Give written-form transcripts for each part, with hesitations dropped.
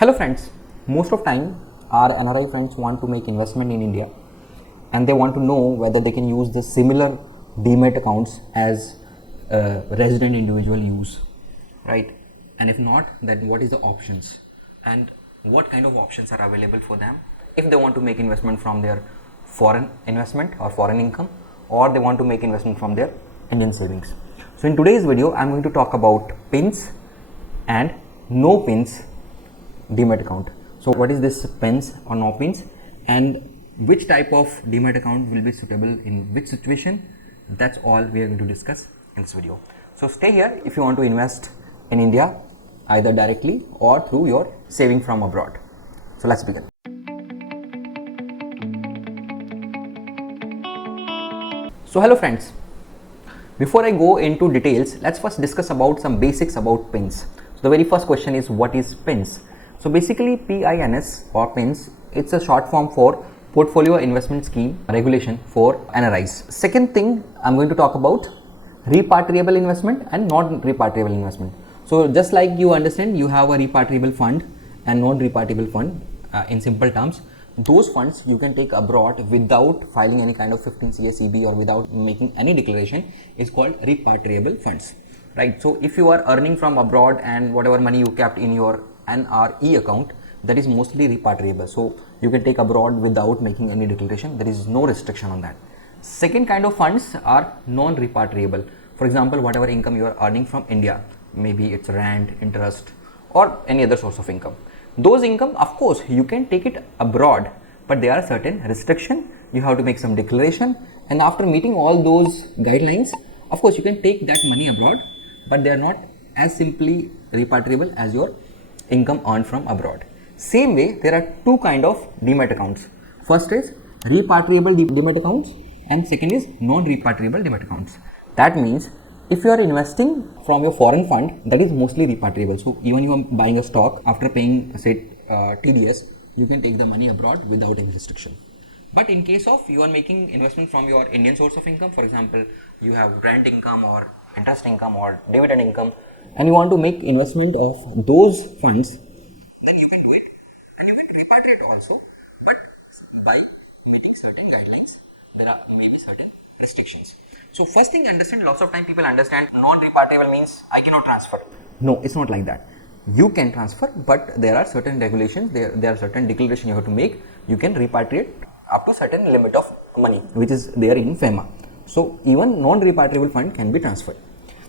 Hello friends, most of time our NRI friends want to make investment in India and they want to know whether they can use the similar demat accounts as resident individual use, right? And if not, then what is the options and what kind of options are available for them if they want to make investment from their foreign investment or foreign income, or they want to make investment from their Indian savings. So in today's video, I'm going to talk about PINS and no PINS demat account. So what is this PINS or no PINS, and which type of demat account will be suitable in which situation? That's all we are going to discuss in this video. So stay here if you want to invest in India either directly or through your saving from abroad. So let's begin. So hello friends, before I go into details, let's first discuss about some basics about PINS. So the very first question is, what is PINS? So basically PINS or PINS, it's a short form for Portfolio Investment Scheme Regulation for NRIs. Second thing, I'm going to talk about repatriable investment and non-repatriable investment. So just like you understand, you have a repatriable fund and non-repatriable fund. In simple terms, those funds you can take abroad without filing any kind of 15 CB or without making any declaration is called repatriable funds, right? So if you are earning from abroad and whatever money you kept in your NRI account, that is mostly repatriable. So you can take abroad without making any declaration. There is no restriction on that. Second kind of funds are non-repatriable. For example, whatever income you are earning from India, maybe it's rent, interest, or any other source of income. Those income, of course, you can take it abroad, but there are certain restrictions. You have to make some declaration, and after meeting all those guidelines, of course, you can take that money abroad, but they are not as simply repatriable as your income earned from abroad. Same way, there are two kind of demat accounts. First is repatriable demat accounts and second is non-repatriable demat accounts. That means if you are investing from your foreign fund, that is mostly repatriable. So even you are buying a stock, after paying say TDS, you can take the money abroad without any restriction. But in case of you are making investment from your Indian source of income, for example, you have rent income or interest income or dividend income, and you want to make investment of those funds, then you can do it. And you can repatriate also, but by meeting certain guidelines, there are maybe certain restrictions. So first thing, understand, lots of time people understand non-repatriable means I cannot transfer. No, it's not like that. You can transfer, but there are certain regulations, there are certain declarations you have to make. You can repatriate up to certain limit of money, which is there in FEMA. So even non-repatriable fund can be transferred.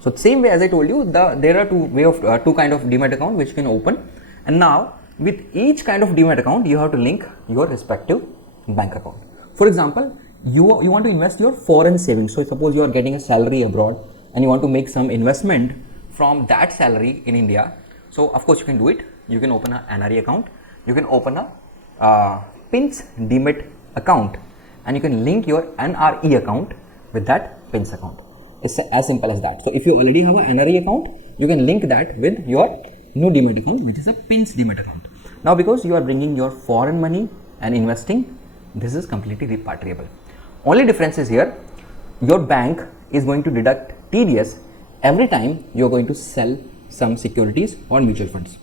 So same way as I told you, there are two kind of demat account which you can open, and now with each kind of demat account you have to link your respective bank account. For example, you want to invest your foreign savings. So suppose you are getting a salary abroad and you want to make some investment from that salary in India. So of course you can do it. You can open a NRI account. You can open a PINS demat account, and you can link your NRI account with that PINS account. It's as simple as that. So if you already have an NRI account, you can link that with your new demat account, which is a PINS demat account. Now because you are bringing your foreign money and investing, this is completely repatriable. Only difference is here, your bank is going to deduct TDS every time you are going to sell some securities or mutual funds.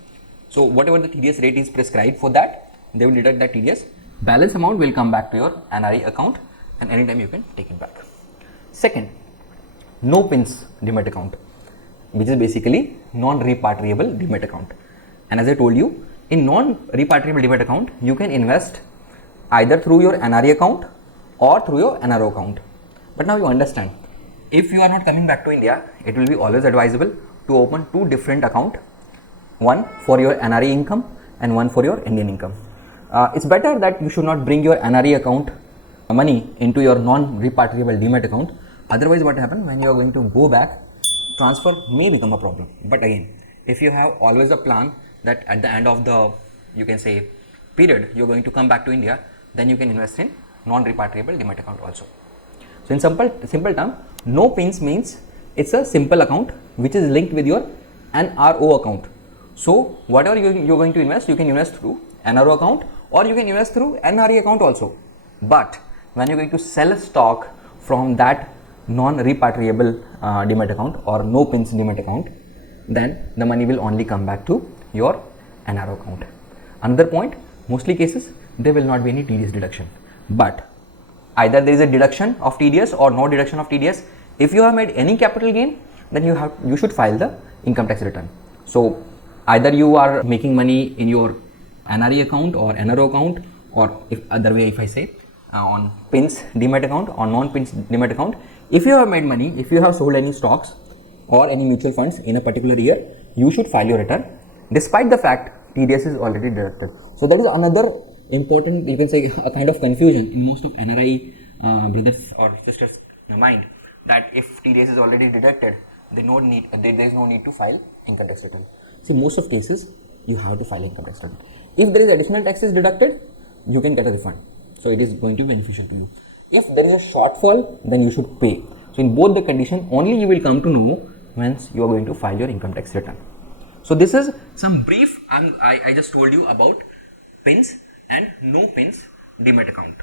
So whatever the TDS rate is prescribed for that, they will deduct that TDS. Balance amount will come back to your NRI account, and anytime you can take it back. Second, no PINS demat account, which is basically non-repatriable demat account. And as I told you, in non-repatriable demat account, you can invest either through your NRI account or through your NRO account. But now you understand, if you are not coming back to India, it will be always advisable to open two different accounts, one for your NRI income and one for your Indian income. It's better that you should not bring your NRI account money into your non-repatriable demat account. Otherwise, what happens when you are going to go back, transfer may become a problem. But again, if you have always a plan that at the end of the, you can say, period, you are going to come back to India, then you can invest in non-repatriable demat account also. So in simple term, no PINS means it's a simple account which is linked with your NRO account. So whatever you're going to invest, you can invest through NRO account or you can invest through NRI account also. But when you're going to sell stock from that non-repatriable demat account or no PINS demat account, then the money will only come back to your NRO account. Another point, mostly cases there will not be any TDS deduction, but either there is a deduction of TDS or no deduction of TDS. If you have made any capital gain, then you should file the income tax return. So either you are making money in your NRI account or NRO account, or if other way if I say on PINS demat account or non-PINS demat account. If you have made money, if you have sold any stocks or any mutual funds in a particular year, you should file your return despite the fact TDS is already deducted. So that is another important, you can say, a kind of confusion in most of NRI brothers or sisters mind, that if TDS is already deducted, there is no need to file income tax return. See, most of cases you have to file income tax return. If there is additional taxes deducted, you can get a refund. So it is going to be beneficial to you. If there is a shortfall, then you should pay. So in both the condition, only you will come to know once you are going to file your income tax return. So this is some brief I just told you about PINS and no PINS demat account.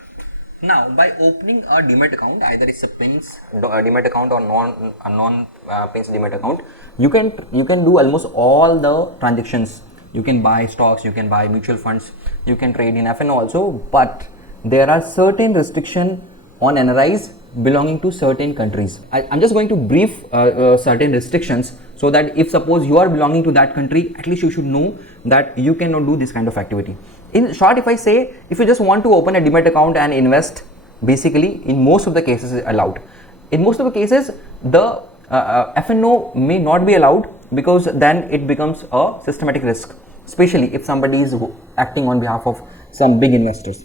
Now, by opening a demat account, either it's a PINS demat account or non PINS demat account, you can do almost all the transactions. You can buy stocks, you can buy mutual funds, you can trade in FNO also, but there are certain restrictions on NRIs belonging to certain countries. I'm just going to brief certain restrictions, so that if suppose you are belonging to that country, at least you should know that you cannot do this kind of activity. In short, if I say, if you just want to open a demat account and invest, basically in most of the cases is allowed. In most of the cases, the FNO may not be allowed, because then it becomes a systematic risk, especially if somebody is acting on behalf of some big investors.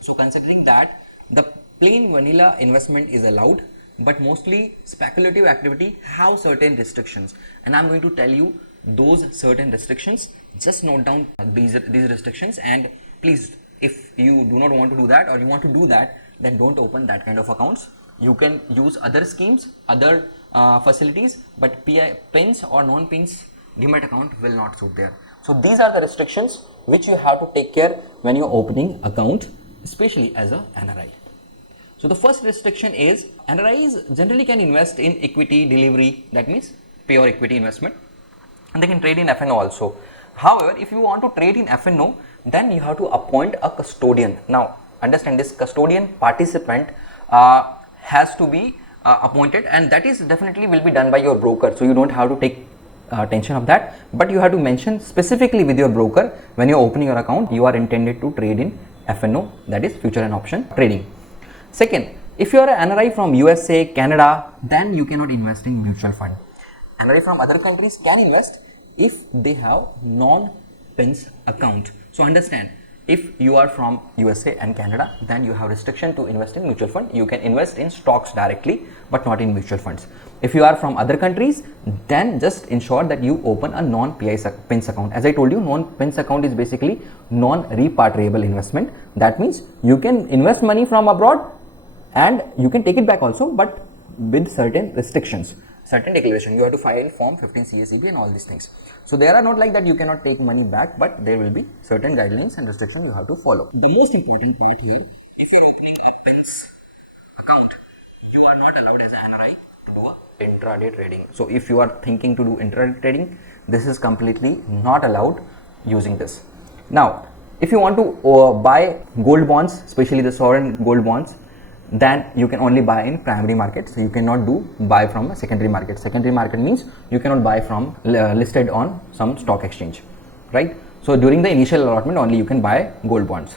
So considering that, the plain vanilla investment is allowed, but mostly speculative activity have certain restrictions, and I'm going to tell you those certain restrictions. Just note down these restrictions, and please, if you do not want to do that or you want to do that, then don't open that kind of accounts. You can use other schemes, other facilities, but PINS or non-PINS demat account will not suit there. So these are the restrictions which you have to take care when you're opening account, especially as a NRI. So the first restriction is NRIs generally can invest in equity delivery, that means pure equity investment, and they can trade in FNO also. However, if you want to trade in FNO, then you have to appoint a custodian. Now understand, this custodian participant has to be appointed, and that is definitely will be done by your broker, so you don't have to take tension of that, but you have to mention specifically with your broker when you're opening your account you are intended to trade in FNO, that is future and option trading. Second, if you are an NRI from USA, Canada, then you cannot invest in mutual fund. NRI from other countries can invest if they have non-PINS account. So understand, if you are from USA and Canada, then you have restriction to invest in mutual fund. You can invest in stocks directly, but not in mutual funds. If you are from other countries, then just ensure that you open a non-PIS account. As I told you, non-PIS account is basically non-repatriable investment. That means you can invest money from abroad and you can take it back also, but with certain restrictions, certain declaration. You have to file form 15 CSEB and all these things. So there are not like that you cannot take money back, but there will be certain guidelines and restrictions you have to follow. The most important part here, if you are opening a PINS account, you are not allowed as an NRI to do intraday trading. So if you are thinking to do intraday trading, this is completely not allowed using this. Now, if you want to buy gold bonds, especially the sovereign gold bonds, then you can only buy in primary market. So you cannot buy from a secondary market. Secondary market means you cannot buy from listed on some stock exchange, right? So during the initial allotment only you can buy gold bonds.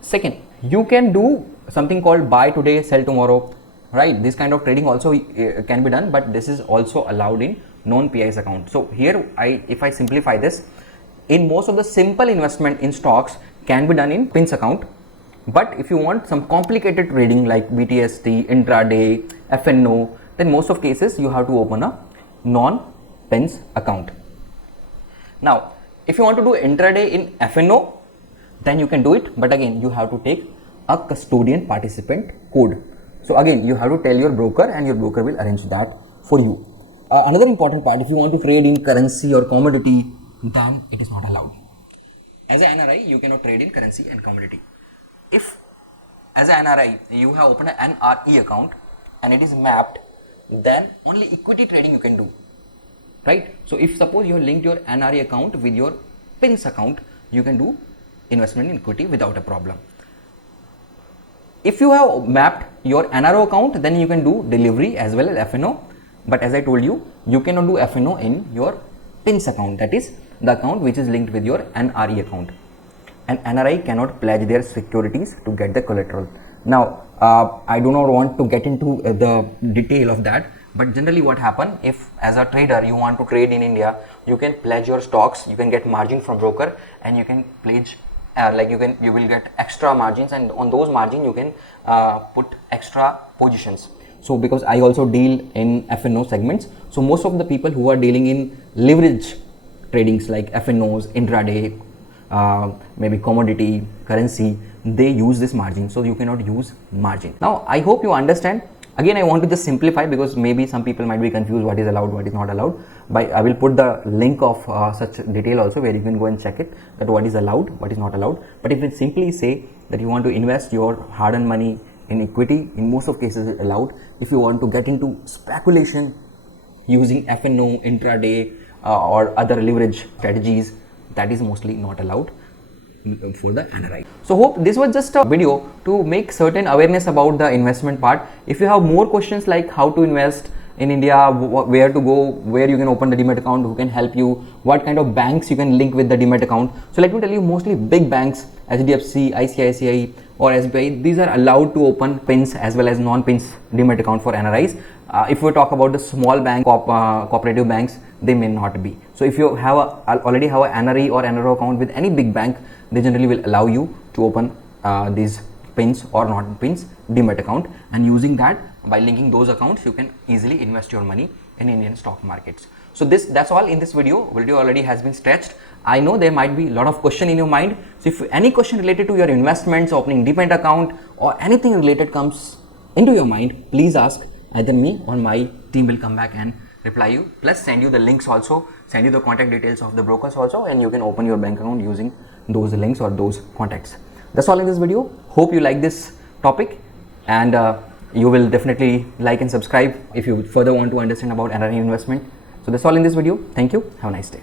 Second, you can do something called buy today, sell tomorrow, right? This kind of trading also can be done, but this is also allowed in non-PIS account. So here if I simplify this, in most of the simple investment in stocks can be done in PINS account. But if you want some complicated trading like BTST, intraday, FNO, then most of cases you have to open a non-PINS account. Now, if you want to do intraday in FNO, then you can do it, but again you have to take a custodian participant code. So again you have to tell your broker, and your broker will arrange that for you. Another important part, if you want to trade in currency or commodity, then it is not allowed. As an NRI, you cannot trade in currency and commodity. If as an NRI you have opened an NRI account and it is mapped, then only equity trading you can do, right? So if suppose you have linked your NRI account with your PINS account, you can do investment in equity without a problem. If you have mapped your NRO account, then you can do delivery as well as FNO. But as I told you, you cannot do FNO in your PINS account, that is the account which is linked with your NRI account. And NRI cannot pledge their securities to get the collateral. Now, I do not want to get into the detail of that, but generally what happen, if as a trader you want to trade in India, you can pledge your stocks, you can get margin from broker, and you can pledge you will get extra margins, and on those margin you can put extra positions. So because I also deal in FNO segments, so most of the people who are dealing in leverage tradings like FNOs, intraday, maybe commodity, currency, they use this margin. So you cannot use margin. Now I hope you understand. Again, I want to just simplify because maybe some people might be confused what is allowed, what is not allowed. But I will put the link of such detail also where you can go and check it, that what is allowed, what is not allowed. But if it simply say that you want to invest your hard-earned money in equity, in most of cases it's allowed. If you want to get into speculation using FNO, intraday or other leverage strategies, that is mostly not allowed for the NRI. So hope this was just a video to make certain awareness about the investment part. If you have more questions like how to invest in India, where to go, where you can open the demat account, who can help you, what kind of banks you can link with the demat account. So let me tell you, mostly big banks, HDFC, ICICI or SBI, these are allowed to open PINS as well as non-PINS demat account for NRIs. If we talk about the small bank, cooperative banks, they may not be. So if you have already have an NRI or NRO account with any big bank, they generally will allow you to open these PINS or non-PINS demat account, and using that, by linking those accounts, you can easily invest your money in Indian stock markets. So that's all in this video. Video already has been stretched. I know there might be a lot of question in your mind. So if any question related to your investments, opening demat account or anything related comes into your mind, please ask. Either me or my team will come back and reply you, plus send you the links also, send you the contact details of the brokers also, and you can open your bank account using those links or those contacts. That's all in this video. Hope you like this topic, and you will definitely like and subscribe if you further want to understand about NRI investment. So that's all in this video. Thank you. Have a nice day.